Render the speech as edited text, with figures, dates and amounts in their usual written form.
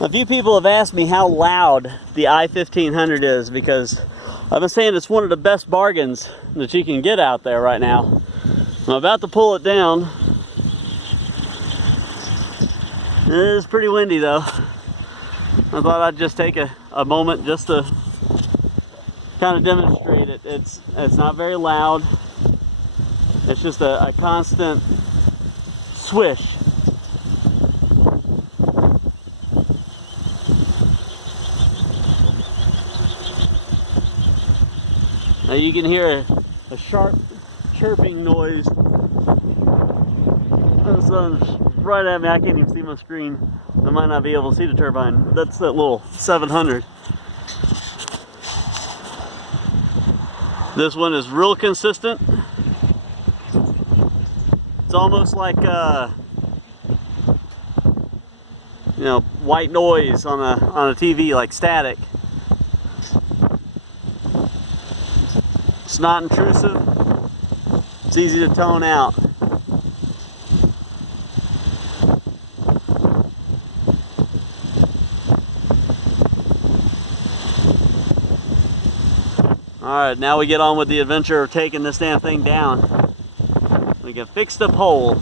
A few people have asked me how loud the i1500 is, because I've been saying it's one of the best bargains that you can get out there right now. I'm about to pull it down. It is pretty windy though. I thought I'd just take a moment just to kind of demonstrate it. It's not very loud. It's just a constant swish. Now you can hear a sharp chirping noise. The sun's right at me. I can't even see my screen. I might not be able to see the turbine, but that's that little 700. This one is real consistent. It's almost like you know, white noise on a TV, like static. It's not intrusive. It's easy to tone out. Alright, now we get on with the adventure of taking this damn thing down. We can fix the pole.